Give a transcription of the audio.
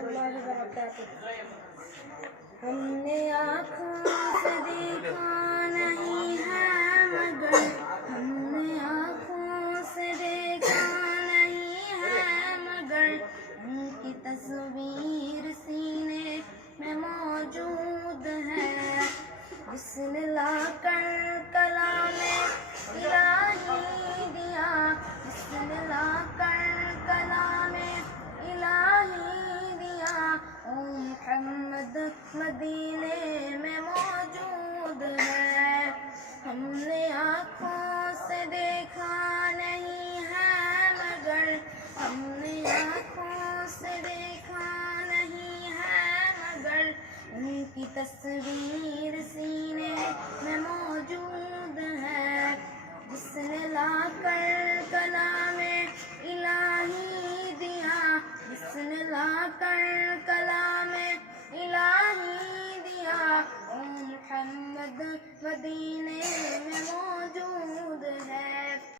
اللہ وبرکاتہ۔ ہم نے آنکھوں سے دیکھا نہیں ہے مگر، ہم نے آنکھوں سے دیکھا نہیں ہے مگر، ان کی تصویر سینے میں موجود ہے، جس نے لا کر کلام الہی دیا، جس نے لا کر کلام الہی دیا، او محمد مدینے میں موجود ہے۔ ہم نے آنکھوں سے دیکھا نہیں ہے مگر، ہم نے آنکھوں سے دیکھا نہیں ہے مگر، ان کی تصویر سینے میں موجود ہے، جس نے لا کر کلام الہی دیا، جس نے لا کر کلام الہی دیا، او محمد مدینے میں موجود ہے۔